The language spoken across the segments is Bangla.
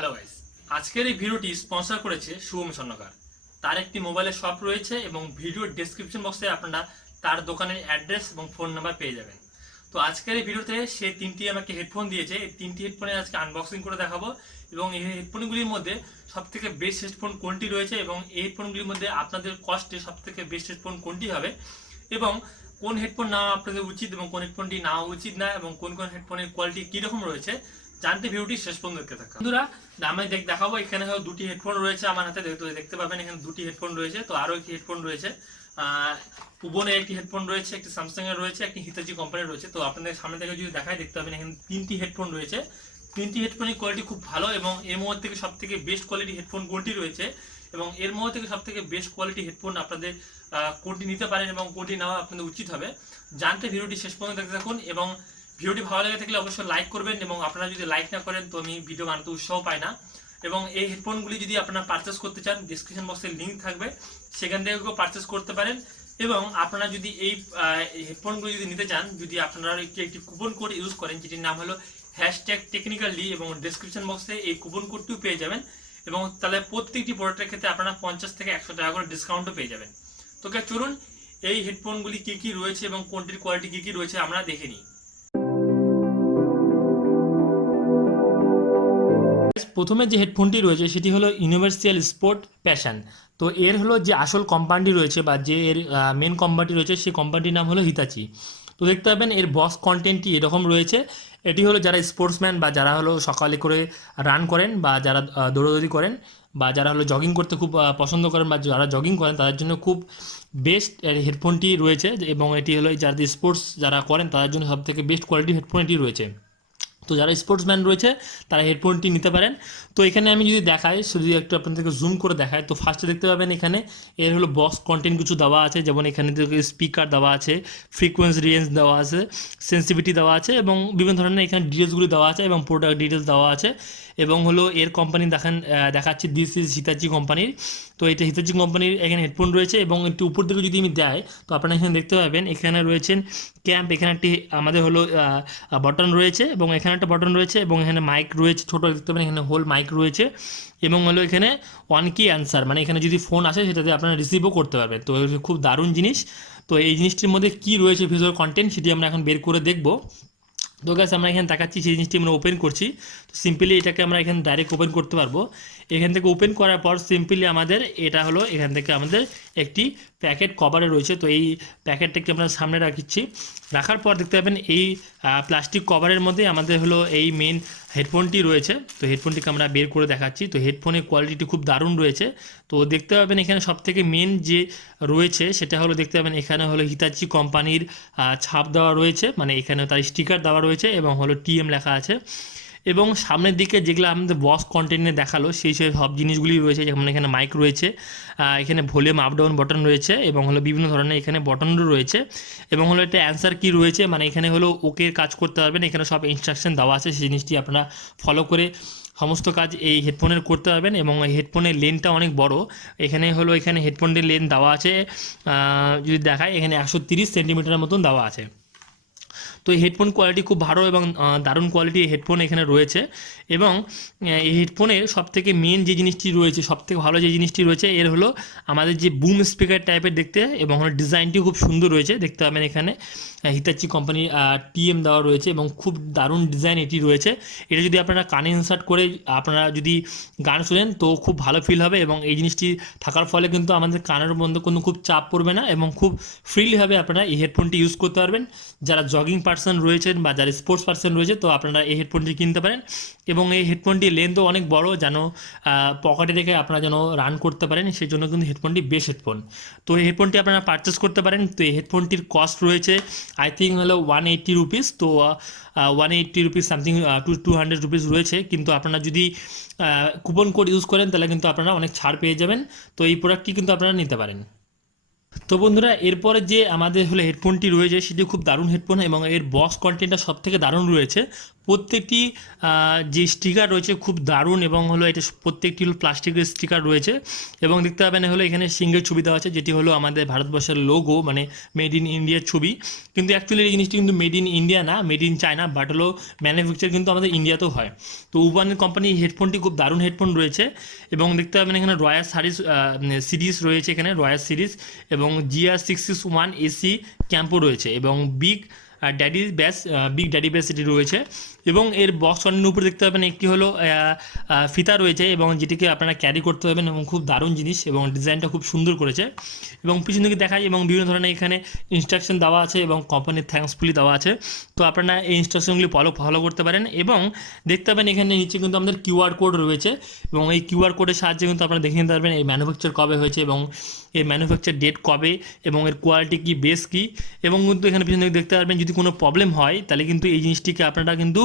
হ্যালো গাইস, আজকের এই ভিডিওটি স্পন্সর করেছে শুভম স্বর্ণকার। তার একটি মোবাইলের শপ রয়েছে এবং ভিডিওর ডেসক্রিপশন বক্সে আপনারা তার দোকানের অ্যাড্রেস এবং ফোন নাম্বার পেয়ে যাবেন। তো আজকের এই ভিডিওতে সে তিনটি আমাকে হেডফোন দিয়েছে। এই তিনটি হেডফোনের আজকে আনবক্সিং করে দেখাবো এবং এই হেডফোনগুলির মধ্যে সবথেকে বেস্ট হেডফোন কোনটি রয়েছে এবং এই হেডফোনগুলির মধ্যে আপনাদের কস্টে সবথেকে বেস্ট হেডফোন কোনটি হবে এবং কোন হেডফোন নেওয়া আপনাদের উচিত এবং কোন হেডফোনটি নেওয়া উচিত না এবং কোন কোন হেডফোনের কোয়ালিটি কীরকম রয়েছে জানতে ভিডিওটি শেষ পর্যন্ত দেখতে থাকুন। বন্ধুরা, আমি দেখাবো এখানে দুটি হেডফোন রয়েছে আমার হাতে, দেখতে পাবেন এখানে দুটি হেডফোন রয়েছে। তো আরও একটি হেডফোন রয়েছে, উবনের একটি হেডফোন রয়েছে, একটি স্যামসাং এর রয়েছে, একটি হিতাচি কোম্পানির রয়েছে। তো আপনাদের সামনে থেকে যদি দেখায় দেখতে পাবেন এখানে তিনটি হেডফোন রয়েছে। তিনটি হেডফোনের কোয়ালিটি খুব ভালো এবং এর মধ্যে থেকে সব থেকে বেস্ট কোয়ালিটি হেডফোন কোনটি রয়েছে এবং এর মধ্যে থেকে সব থেকে বেস্ট কোয়ালিটি হেডফোন আপনাদের কোনটি নিতে পারেন এবং কোনটি নেওয়া আপনাদের উচিত হবে জানতে ভিডিওটি শেষ পর্যন্ত দেখতে থাকুন। এবং ভিডিওটি ভালো লেগে থাকলে অবশ্যই লাইক করবেন এবং আপনারা যদি লাইক না করেন তো আমি ভিডিও বানাতে উৎসাহ পাই না। এবং এই হেডফোনগুলি যদি আপনারা পারচেস করতে চান ডিসক্রিপশন বক্সে লিঙ্ক থাকবে, সেখান থেকে পারচেস করতে পারেন। এবং আপনারা যদি এই হেডফোনগুলি যদি নিতে চান, যদি আপনারা একটি কুপন কোড ইউজ করেন যেটির নাম হলো #টেকনিক্যালি এবং ডিসক্রিপশন বক্সে এই কুপন কোডটিও পেয়ে যাবেন এবং তাহলে প্রত্যেকটি প্রোডাক্টের ক্ষেত্রে আপনারা 50 থেকে 100 টাকা করে ডিসকাউন্টও পেয়ে যাবেন। তো চলুন এই হেডফোনগুলি কী কী রয়েছে এবং কোনটির কোয়ালিটি কী কী রয়েছে আমরা দেখে নিই। প্রথমে যে হেডফোনটি রয়েছে সেটি হলো ইউনিভার্সাল স্পোর্ট প্যাশন। তো এর হলো যে আসল কোম্পানিটি রয়েছে বা যে এর মেন কোম্পানিটি রয়েছে সেই কোম্পানিটির নাম হলো হিতাচি। তো দেখতে পাবেন এর বক্স কন্টেন্টটি এরকম রয়েছে। এটি হলো যারা স্পোর্টসম্যান বা যারা হলো সকালে করে রান করেন বা যারা দৌড়াদৌড়ি করেন বা যারা হলো জগিং করতে খুব পছন্দ করেন বা যারা জগিং করেন তাদের জন্য খুব বেস্ট হেডফোনটি রয়েছে এবং এটি হলো যারা স্পোর্টস যারা করেন তাদের জন্য সবথেকে বেস্ট কোয়ালিটির হেডফোন এটি রয়েছে। তো যারা স্পোর্টসম্যান রয়েছে তারা হেডফোনটি নিতে পারেন। তো এখানে আমি যদি দেখাই, শুধু একটু আপনাদেরকে জুম করে দেখাই, তো ফার্স্টে দেখতে পাবেন এখানে এর হলো বক্স কন্টেন্ট কিছু দেওয়া আছে, যেমন এখানে স্পিকার দেওয়া আছে, ফ্রিকোয়েন্সি রেঞ্জ দেওয়া আছে, সেন্সিটিভিটি দেওয়া আছে এবং বিভিন্ন ধরনের এখানে ডিটেলসগুলি দেওয়া আছে এবং প্রোডাক্ট ডিটেলস দেওয়া আছে। এবং হলো এর কোম্পানি দেখাচ্ছি দিস ইজ হিতাচি কোম্পানির। তো এটা হিতাচি কোম্পানির এখানে হেডফোন রয়েছে এবং একটু উপর দিকে যদি আমি দেয় তো আপনারা এখানে দেখতে পাবেন এখানে রয়েছেন ক্যাম্প, এখানে একটি আমাদের হলো বটন রয়েছে এবং এখানে একটা বটন রয়েছে এবং এখানে মাইক রয়েছে, ছোটো দেখতে পাবেন এখানে হোল মাইক রয়েছে এবং হলো এখানে ওয়ান কি অ্যান্সার, মানে এখানে যদি ফোন আসে সেটাতে আপনারা রিসিভও করতে পারবেন। তো খুব দারুণ জিনিস। তো এই জিনিসটির মধ্যে কী রয়েছে ভিজুয়াল কন্টেন্ট সেটি আমরা এখন বের করে দেখব। তো গাছ আমরা এখানে দেখাচ্ছি সেই জিনিসটি আমরা ওপেন করছি। তো সিম্পলি এটাকে আমরা এখানে ডাইরেক্ট ওপেন করতে পারবো। এখান থেকে ওপেন করার পর সিম্পলি আমাদের এটা হলো এখান থেকে আমাদের একটি প্যাকেট কভারে রয়েছে। তো এই প্যাকেটটাকে আমরা সামনে রাখার পর দেখতে পাবেন এই প্লাস্টিক কভারের মধ্যে আমাদের হলো এই মেন হেডফোনটি রয়েছে। তো হেডফোনটিকে আমরা বের করে দেখাচ্ছি। তো হেডফোনের কোয়ালিটি খুব দারুণ রয়েছে। তো দেখতে পাবেন এখানে সবথেকে মেন যে রয়েছে সেটা হলো দেখতে পাবেন এখানে হলো হিতাচি কোম্পানির ছাপ দেওয়া রয়েছে, মানে এখানে তার স্টিকার দেওয়া রয়েছে এবং হলো টিএম লেখা আছে। এবং সামনের দিকে যেগুলো আমাদের বক্স কন্টেন্টে দেখালো সেই সব জিনিসগুলি রয়েছে, যেমন এখানে মাইক রয়েছে, এখানে ভলিউম আপ ডাউন বটন রয়েছে এবং হলো বিভিন্ন ধরনের এখানে বটনও রয়েছে এবং হলো একটা অ্যান্সার কি রয়েছে, মানে এখানে হলো ওকে কাজ করতে পারবেন। এখানে সব ইনস্ট্রাকশন দেওয়া আছে, সেই জিনিসটি আপনারা ফলো করে সমস্ত কাজ এই হেডফোনের করতে পারবেন। এবং এই হেডফোনের লেনটা অনেক বড়। এখানে হলো এখানে হেডফোনের লেন দেওয়া আছে, যদি দেখায় এখানে 130 সেন্টিমিটারের মতন দেওয়া আছে। তো এই হেডফোন কোয়ালিটি খুব ভালো এবং দারুণ কোয়ালিটির হেডফোন এখানে রয়েছে। এবং এই হেডফোনের সবথেকে মেন যে জিনিসটি রয়েছে, সবথেকে ভালো যে জিনিসটি রয়েছে এর হলো আমাদের যে বুম স্পিকার টাইপের দেখতে এবং হলো ডিজাইনটি খুব সুন্দর রয়েছে। দেখতে পাবেন এখানে হিতাচি কোম্পানির টিএম দেওয়া রয়েছে এবং খুব দারুণ ডিজাইন এটি রয়েছে। এটা যদি আপনারা কানে ইনসার্ট করে আপনারা যদি গান শোনেন তো খুব ভালো ফিল হবে এবং এই জিনিসটি থাকার ফলে কিন্তু আমাদের কানের মধ্যে কোনো খুব চাপ পড়বে না এবং খুব ফ্রিলিভাবে আপনারা এই হেডফোনটি ইউজ করতে পারবেন। যারা জগিং পার্সন রয়েছেন বা যারা স্পোর্টস পার্সন রয়েছে তো আপনারা এই হেডফোনটি কিনতে পারেন। এবং এই হেডফোনটির লেন্থও অনেক বড়, যেন পকেটে রেখে আপনারা যেন রান করতে পারেন, সেই জন্য কিন্তু হেডফোনটি বেস্ট হেডফোন। তো এই হেডফোনটি আপনারা পারচেস করতে পারেন। তো এই হেডফোনটির কস্ট রয়েছে আই থিঙ্ক হলো 180 রুপিস। তো 180 রুপিস সামথিং 200 রুপিস রয়েছে, কিন্তু আপনারা যদি কুপন কোড ইউজ করেন তাহলে কিন্তু আপনারা অনেক ছাড় পেয়ে যাবেন। তো এই প্রোডাক্টটি কিন্তু আপনারা নিতে পারেন। তো বন্ধুরা, এরপরে যে আমাদের হলো হেডফোনটি রয়েছে সেটি খুব দারুণ হেডফোন এবং এর বক্স কন্টেন্টটা সব থেকে দারুণ রয়েছে। প্রত্যেকটি যে স্টিকার রয়েছে খুব দারুণ, এবং হলো এটা প্রত্যেকটি হলো প্লাস্টিকের স্টিকার রয়েছে, এবং দেখতে পাবেন হলো এখানে সিংহের ছবি দেওয়া আছে, যেটি হলো আমাদের ভারতবর্ষের লোগো, মানে মেড ইন ইন্ডিয়ার ছবি। কিন্তু অ্যাকচুয়ালি এই জিনিসটি কিন্তু মেড ইন ইন্ডিয়া না, মেড ইন চায়না, বাট হলো ম্যানুফ্যাকচার কিন্তু আমাদের ইন্ডিয়াতেও হয়। তো উবানের কোম্পানি হেডফোনটি খুব দারুণ হেডফোন রয়েছে, এবং দেখতে পাবেন এখানে রয়্যাল সিরিজ রয়েছে, এখানে রয়্যাল সিরিজ, এবং GR661AC ক্যাম্পও রয়েছে, এবং বিগ ড্যাডি ব্যাস এটি রয়েছে। এবং এর বক্স কন্টেন্টের উপরে দেখতে পাবেন একটি হলো ফিতা রয়েছে, এবং যেটিকে আপনারা ক্যারি করতে পারবেন, এবং খুব দারুণ জিনিস, এবং ডিজাইনটা খুব সুন্দর করেছে। এবং পিছন দিকে দেখাই, এবং বিভিন্ন ধরনের এখানে ইনস্ট্রাকশন দেওয়া আছে, এবং কোম্পানির থ্যাঙ্কসফুলি দেওয়া আছে। তো আপনারা এই ইনস্ট্রাকশনগুলি ফলো করতে পারেন। এবং দেখতে পাবেন এখানে নিচে কিন্তু আমাদের QR কোড রয়েছে, এবং এই QR কোডের সাহায্যে কিন্তু আপনারা দেখে নিতে পারবেন এই ম্যানুফ্যাকচার কবে হয়েছে, এবং এর ম্যানুফ্যাকচার ডেট কবে, এবং এর কোয়ালিটি কী, বেস কী। এবং কিন্তু এখানে পিছনে দেখতে পারবেন যদি কোনো প্রবলেম হয় তাহলে কিন্তু এই জিনিসটিকে আপনারা কিন্তু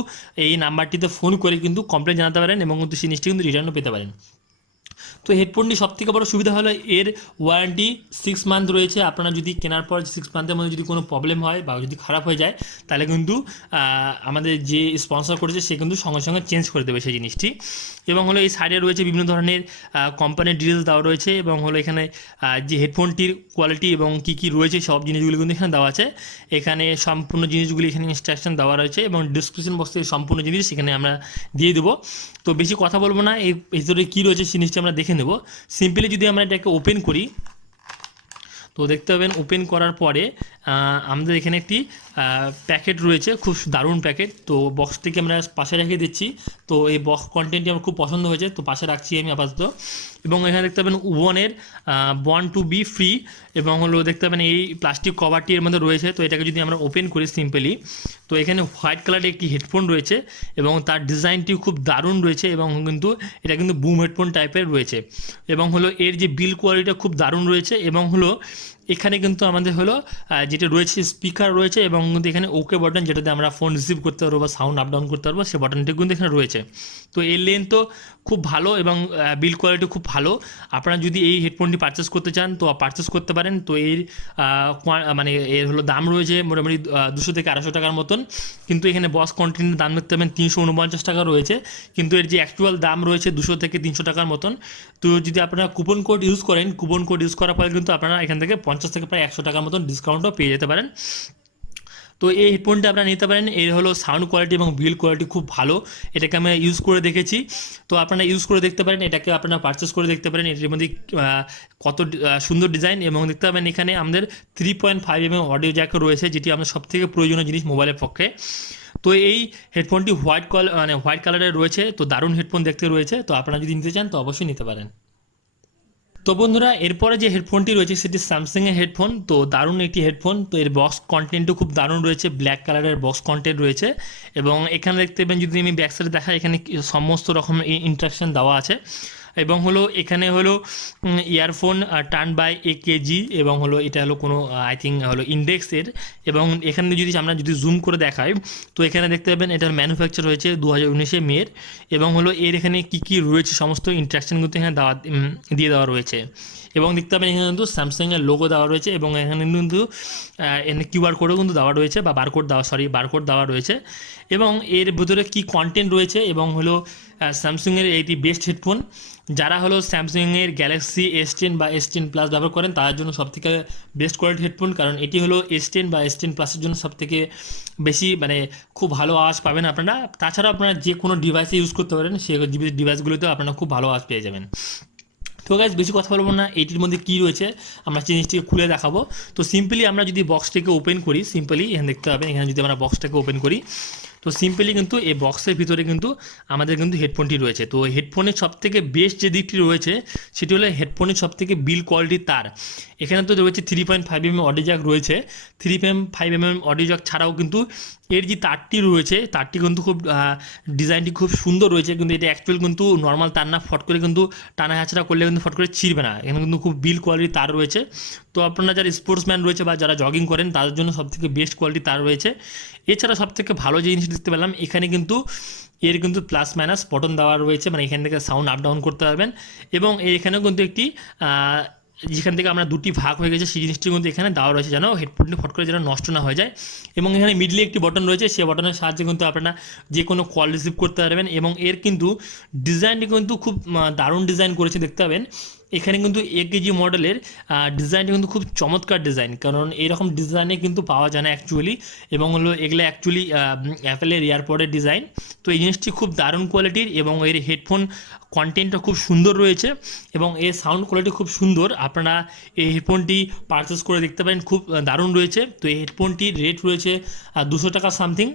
এই নাম্বারটিতে ফোন করে কিন্তু কমপ্লেন জানাতে পারেন, এবং কিন্তু সেই জিনিসটি কিন্তু রিটার্নও পেতে পারেন। তো হেডফোনটি সবথেকে বড় সুবিধা হলো এর ওয়ারেন্টি 6 মান্থ রয়েছে। আপনারা যদি কেনার পর 6 মান্থের মধ্যে যদি কোনো প্রবলেম হয় বা যদি খারাপ হয়ে যায়, তাহলে কিন্তু আমাদের যে স্পন্সর করেছে সে কিন্তু সঙ্গে সঙ্গে চেঞ্জ করে দেবে সেই জিনিসটি। এবং হলো এই সাইডে রয়েছে বিভিন্ন ধরনের কোম্পানির ডিটেলস দেওয়া রয়েছে, এবং হলো এখানে যে হেডফোনটির কোয়ালিটি এবং কী কী রয়েছে সব জিনিসগুলো কিন্তু এখানে দেওয়া আছে। এখানে সম্পূর্ণ জিনিসগুলি এখানে ইনস্ট্রাকশন দেওয়া রয়েছে, এবং ডিসক্রিপশন বক্সে সম্পূর্ণ জিনিস এখানে আমরা দিয়ে দেবো। তো বেশি কথা বলবো না, এই ভিতরে কী রয়েছে জিনিসটি আমরা দেখে নেব। সিম্পলি যদি আমরা এটাকে ওপেন করি, তো দেখতে পাবেন ওপেন করার পরে আমাদের এখানে একটি প্যাকেট রয়েছে, খুব দারুণ প্যাকেট। তো বক্সটিকে আমরা পাশে রেখে দিচ্ছি। তো এই বক্স কন্টেন্টটি আমার খুব পছন্দ হয়েছে, তো পাশে রাখছি আমি আপাতত। এবং এখানে দেখতে পাবেন উবনের বর্ন টু বি ফ্রি, এবং হলো দেখতে পাবেন এই প্লাস্টিক কভারটি এর মধ্যে রয়েছে। তো এটাকে যদি আমরা ওপেন করি সিম্পলি, তো এখানে হোয়াইট কালারের একটি হেডফোন রয়েছে, এবং তার ডিজাইনটি খুব দারুণ রয়েছে, এবং কিন্তু এটা কিন্তু বুম হেডফোন টাইপের রয়েছে, এবং হলো এর যে বিল কোয়ালিটিটা খুব দারুণ রয়েছে। এবং হলো এখানে কিন্তু আমাদের হলো যেটা রয়েছে স্পিকার রয়েছে, এবং কিন্তু এখানে ওকে বাটন, যেটাতে আমরা ফোন রিসিভ করতে পারবো বা সাউন্ড আপ ডাউন করতে পারবো, সে বাটনটি কিন্তু এখানে রয়েছে। তো এর লেন্থও খুব ভালো, এবং বিল কোয়ালিটি খুব ভালো। আপনারা যদি এই হেডফোনটি পারচেস করতে চান তো পারচেস করতে পারেন। তো এর মানে এর হলো দাম রয়েছে মোটামুটি 200 থেকে 250 টাকার মতন, কিন্তু এখানে বক্স কন্টেন্টের দাম দেখতে পাবেন 349 টাকা রয়েছে, কিন্তু এর যে অ্যাকচুয়াল দাম রয়েছে 200 থেকে 300 টাকার মতন। তো যদি আপনারা কুপন কোড ইউজ করেন, কুপন কোড ইউজ করার ফলে কিন্তু আপনারা এখান থেকে 50 থেকে প্রায় 100 টাকার মতন ডিসকাউন্টও পেয়ে যেতে পারেন। তো এই হেডফোনটা আপনারা নিতে পারেন। এর হলো সাউন্ড কোয়ালিটি এবং বিল্ড কোয়ালিটি খুব ভালো, এটাকে আমি ইউজ করে দেখেছি। তো আপনারা ইউজ করে দেখতে পারেন, এটাকে আপনারা পারচেস করে দেখতে পারেন। এটার মধ্যে কত সুন্দর ডিজাইন, এবং দেখতে পাবেন এখানে আমাদের 3.5 অডিও জ্যাক রয়েছে, যেটি আমাদের সবথেকে প্রয়োজনীয় জিনিস মোবাইলের পক্ষে। তো এই হেডফোনটি হোয়াইট কালারের রয়েছে, তো দারুণ হেডফোন দেখতে রয়েছে। তো আপনারা যদি নিতে চান তো অবশ্যই নিতে পারেন। তো বন্ধুরা, এরপরে যে হেডফোনটি রয়েছে সেটি স্যামসাংয়ের হেডফোন। তো দারুণ একটি হেডফোন। তো এর বক্স কন্টেন্টও খুব দারুণ রয়েছে, ব্ল্যাক কালারের বক্স কন্টেন্ট রয়েছে, এবং এখানে দেখতে পাবেন যদি আমি ব্যাক সাইডে দেখাই, এখানে সমস্ত রকমের ইন্ট্রাকশন দেওয়া আছে। এবং হলো এখানে হলো ইয়ারফোন টার্ন বাই AKG, এবং হলো এটা হলো কোনো আই থিঙ্ক হলো ইন্ডেক্সের। এবং এখানে যদি আমরা জুম করে দেখাই, তো এখানে দেখতে পাবেন এটার ম্যানুফ্যাকচার হয়েছে 2019 মের, এবং হলো এর এখানে কী কী রয়েছে সমস্ত ইন্ট্রাকশন কিন্তু এখানে দিয়ে দেওয়া রয়েছে। এবং দেখতে পাবেন এখানে কিন্তু স্যামসাংয়ের লোগো দেওয়া রয়েছে, এবং এখানে কিন্তু QR কোডও কিন্তু দেওয়া রয়েছে, বা বারকোড দেওয়া রয়েছে। এবং এর ভিতরে কী কন্টেন্ট রয়েছে, এবং হলো স্যামসাংয়ের এইটি বেস্ট হেডফোন। যারা হলো স্যামসাংয়ের গ্যালাক্সি S10 বা S10 প্লাস ব্যবহার করেন তাদের জন্য সবথেকে বেস্ট কোয়ালিটি হেডফোন, কারণ এটি হলো S10 বা S10 প্লাসের জন্য সবথেকে বেশি মানে খুব ভালো আওয়াজ পাবেন আপনারা। তাছাড়া আপনারা যে কোনো ডিভাইসে ইউজ করতে পারেন, সেই ডিভাইসগুলোতেও আপনারা খুব ভালো আওয়াজ পেয়ে যাবেন। তো গাইজ বেশি কথা বলবো না, এইটির মধ্যে কী রয়েছে আমরা জিনিসটিকে খুলে দেখাবো। তো সিম্পলি আমরা যদি বক্সটিকে ওপেন করি, সিম্পলি এখানে দেখতে পাবেন, এখানে যদি আমরা বক্সটাকে ওপেন করি, তো সিম্পলি কিন্তু এই বক্সের ভিতরে কিন্তু আমাদের কিন্তু হেডফোনটি রয়েছে। তো হেডফোনের সবথেকে বেস্ট যে দিকটি রয়েছে সেটি হলো হেডফোনের সবথেকে বিল কোয়ালিটি তার। এখানে তো রয়েছে 3.5 অডিও জ্যাক রয়েছে, 3.5 অডিও জ্যাক ছাড়াও কিন্তু এর যে তারটি রয়েছে তারটি কিন্তু খুব ডিজাইনটি খুব সুন্দর রয়েছে, কিন্তু এটা অ্যাকচুয়াল কিন্তু নর্মাল তার না, ফট করে কিন্তু টানা হাঁচড়া করলে কিন্তু ফট করে ছিঁড়বে না। এখানে কিন্তু খুব বিল কোয়ালিটি তার রয়েছে। তো আপনারা যারা স্পোর্টসম্যান রয়েছে বা যারা জগিং করেন তাদের জন্য সবথেকে বেস্ট কোয়ালিটি তার রয়েছে। এছাড়া সবথেকে ভালো যে জিনিস দেখতে পেলাম, এখানে কিন্তু এর কিন্তু প্লাস মাইনাস বটন দেওয়া রয়েছে, মানে এখান থেকে সাউন্ড আপ ডাউন করতে পারবেন। এবং এখানেও কিন্তু একটি যেখান থেকে আমরা দুটি ভাগ হয়ে গেছে সেই জিনিসটি কিন্তু এখানে দেওয়া রয়েছে, যেন হেডফোনটি ফট করে যেন নষ্ট না হয়ে যায়। এবং এখানে মিডলে একটি বটন রয়েছে, সেই বটনের সাহায্যে কিন্তু আপনারা যে কোনো কল রিসিভ করতে পারবেন। এবং এর কিন্তু ডিজাইনটি কিন্তু খুব দারুণ ডিজাইন করেছে, দেখতে পাবেন এখানে কিন্তু AKG মডেলের ডিজাইনটা কিন্তু খুব চমৎকার ডিজাইন, কারণ এইরকম ডিজাইনে কিন্তু পাওয়া যায় না অ্যাকচুয়ালি। এবং হলো এগুলো অ্যাকচুয়ালি অ্যাপেলের এয়ারপডের ডিজাইন। তো এই জিনিসটি খুব দারুণ কোয়ালিটির এবং এর হেডফোন কন্টেন্টটা খুব সুন্দর রয়েছে এবং এর সাউন্ড কোয়ালিটি খুব সুন্দর। আপনারা এই হেডফোনটি পারচেস করে দেখতে পারেন, খুব দারুণ রয়েছে। তো এই হেডফোনটির রেট রয়েছে 200 টাকা সামথিং।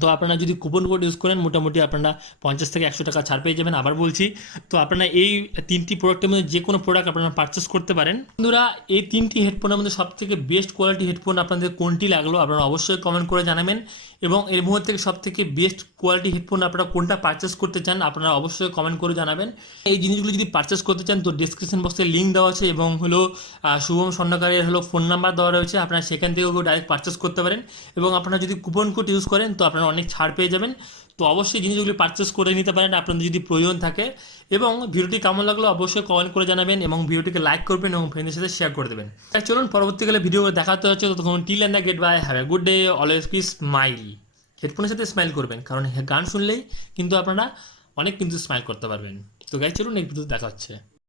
তো আপনারা যদি কুপন কোড ইউজ করেন মোটামুটি আপনারা 50 থেকে 100 টাকা ছাড় পেয়ে যাবেন। আবার বলছি, তো আপনারা এই 3টি প্রোডাক্টের মধ্যে যে কোনো প্রোডাক্ট আপনারা পারচেস করতে পারেন। বন্ধুরা, এই 3টি হেডফোনের মধ্যে সবথেকে বেস্ট কোয়ালিটি হেডফোন আপনাদের কোনটি লাগলো আপনারা অবশ্যই কমেন্ট করে জানাবেন। এবং এর মধ্যে থেকে সবথেকে বেস্ট কোয়ালিটি হেডফোন আপনারা কোনটা পারচেস করতে চান আপনারা অবশ্যই কমেন্ট করে জানাবেন। এই জিনিসগুলো যদি পারচেস করতে চান তো ডিসক্রিপশন বক্সে লিঙ্ক দেওয়া আছে এবং হলো শুভম স্বর্ণকারের হলো ফোন নাম্বার দেওয়া রয়েছে, আপনারা সেখান থেকেও ডাইরেক্ট পারচেস করতে পারেন। এবং আপনারা যদি কুপন কোড ইউজ করেন তো আপনারা অনেক ছাড় পেয়ে যাবেন। তো অবশ্যই জিনিসগুলি পারচেস করে নিতে পারেন আপনাদের যদি প্রয়োজন থাকে। এবং ভিডিওটি কেমন লাগলো অবশ্যই কমেন্ট করে জানাবেন এবং ভিডিওটিকে লাইক করবেন এবং ফ্রেন্ডের সাথে শেয়ার করে দেবেন। তাই চলুন পরবর্তীকালে ভিডিও দেখাতে হচ্ছে, ততক্ষণ till and the get bye, have a good day, always be smile. হেডফোনের সাথে স্মাইল করবেন, কারণ গান শুনলেই কিন্তু আপনারা অনেক কিন্তু স্মাইল করতে পারবেন। তো গাইজ চলুন এই ভিডিও দেখা হচ্ছে।